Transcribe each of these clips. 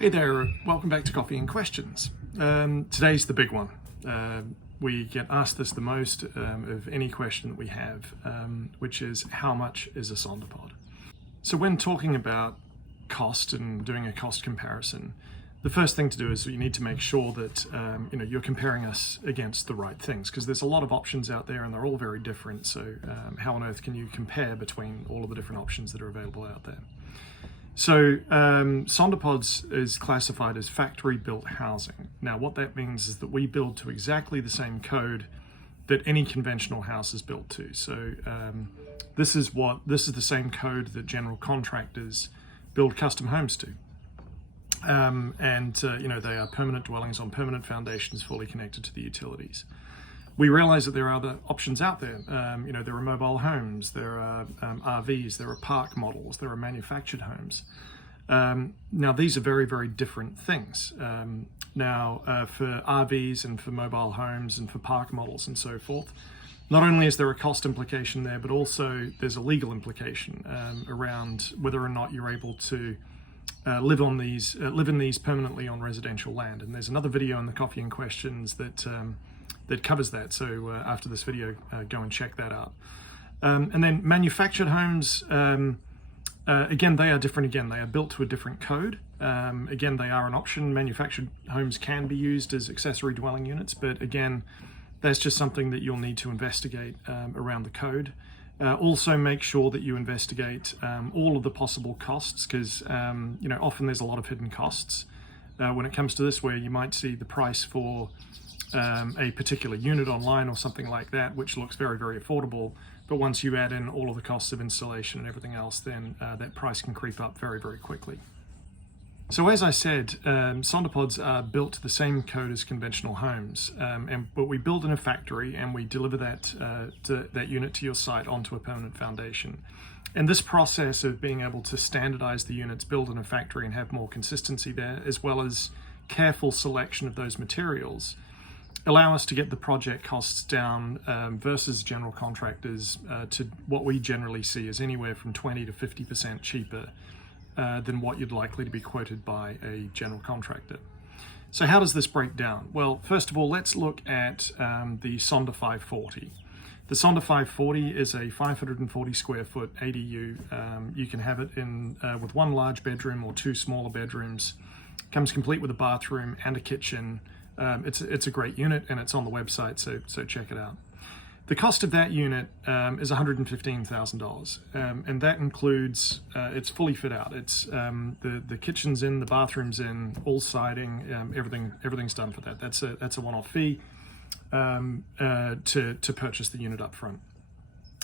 Hey there, welcome back to Coffee and Questions. Today's the big one. We get asked this the most of any question that we have, which is how much is a SonderPod? So when talking about cost and doing a cost comparison, the first thing to do is you need to make sure that you're comparing us against the right things, because there's a lot of options out there and they're all very different. So how on earth can you compare between all of the different options that are available out there? So SonderPods is classified as factory-built housing. Now what that means is that we build to exactly the same code that any conventional house is built to. So this is the same code that general contractors build custom homes to. They are permanent dwellings on permanent foundations fully connected to the utilities. We realize that there are other options out there. There are mobile homes, there are RVs, there are park models, there are manufactured homes. Now these are very, very different things. For RVs and for mobile homes and for park models and so forth, not only is there a cost implication there, but also there's a legal implication around whether or not you're able to live in these permanently on residential land. And there's another video in the Coffee and Questions that covers that. So after this video, go and check that out. And then manufactured homes, again, they are different. Again, they are built to a different code. Again, they are an option. Manufactured homes can be used as accessory dwelling units, but again, that's just something that you'll need to investigate around the code. Also make sure that you investigate all of the possible costs, because often there's a lot of hidden costs when it comes to this, where you might see the price for a particular unit online or something like that, which looks very, very affordable. But once you add in all of the costs of installation and everything else, then that price can creep up very, very quickly. So as I said, SonderPods are built to the same code as conventional homes, but we build in a factory and we deliver that unit to your site onto a permanent foundation. And this process of being able to standardize the units built in a factory and have more consistency there, as well as careful selection of those materials, allow us to get the project costs down versus general contractors to what we generally see as anywhere from 20 to 50% cheaper than what you'd likely to be quoted by a general contractor. So how does this break down? Well, first of all, let's look at the Sonder 540. The Sonder 540 is a 540 square foot ADU. You can have it in with one large bedroom or two smaller bedrooms. Comes complete with a bathroom and a kitchen. It's a great unit and it's on the website, so check it out. The cost of that unit is $115,000, and that includes it's fully fit out. It's the kitchen's in, the bathroom's in, all siding, everything's done for that. That's a one-off fee to purchase the unit up front.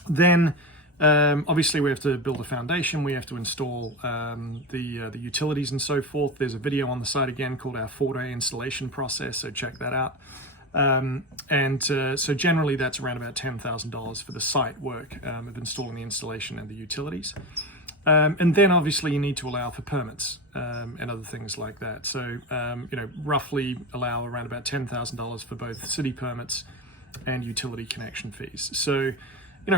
Then obviously we have to build a foundation, we have to install the utilities and so forth. There's a video on the site again called our 4-day installation process, so check that out. So generally that's around about $10,000 for the site work of installing the installation and the utilities. And then obviously you need to allow for permits and other things like that. So roughly allow around about $10,000 for both city permits and utility connection fees. So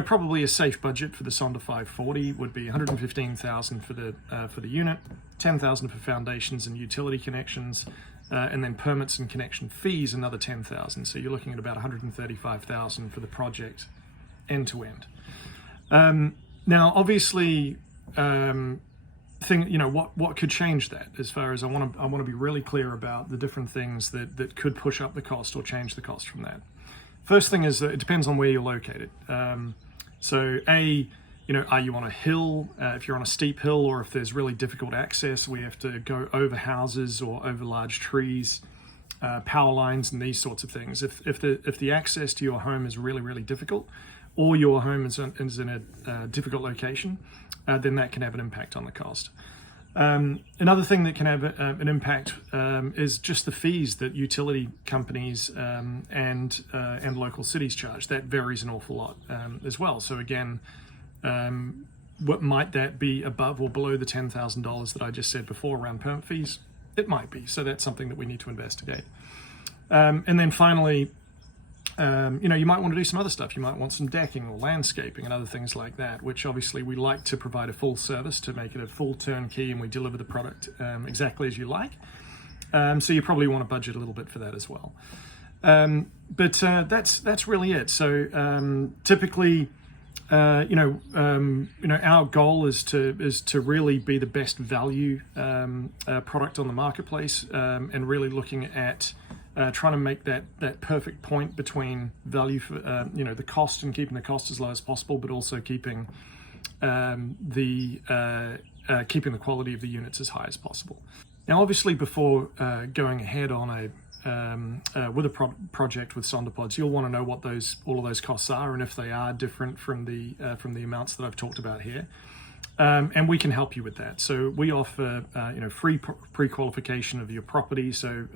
probably a safe budget for the Sonder 540 would be $115,000 for the unit, $10,000 for foundations and utility connections, and then permits and connection fees another $10,000. So you're looking at about $135,000 for the project end to end. Now, obviously, what could change that? As far as I want to be really clear about the different things that could push up the cost or change the cost from that. First thing is that it depends on where you're located. Are you on a hill? If you're on a steep hill, or if there's really difficult access, we have to go over houses or over large trees, power lines, and these sorts of things. If the access to your home is really, really difficult, or your home is in a difficult location, then that can have an impact on the cost. Another thing that can have an impact is just the fees that utility companies and local cities charge. That varies an awful lot as well. So again, what might that be above or below the $10,000 that I just said before around permit fees? It might be. So that's something that we need to investigate. And then finally, You might want to do some other stuff. You might want some decking or landscaping and other things like that, which obviously we like to provide a full service to make it a full turnkey, and we deliver the product exactly as you like. So you probably want to budget a little bit for that as well. But that's really it. So typically, our goal is to really be the best value product on the marketplace, and really looking at trying to make that perfect point between value for the cost, and keeping the cost as low as possible, but also keeping the quality of the units as high as possible. Now, obviously, before going ahead on with a project with SonderPods, you'll want to know what all of those costs are, and if they are different from the amounts that I've talked about here. And we can help you with that. So we offer free pre-qualification of your property. So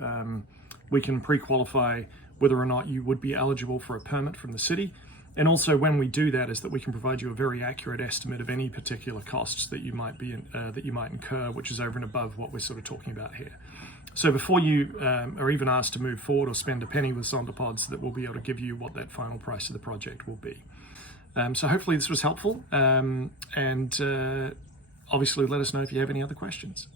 we can pre-qualify whether or not you would be eligible for a permit from the city. And also, when we do that, is that we can provide you a very accurate estimate of any particular costs that you might incur, which is over and above what we're sort of talking about here. So before you are even asked to move forward or spend a penny with SonderPods, that we'll be able to give you what that final price of the project will be. So hopefully this was helpful, and obviously let us know if you have any other questions.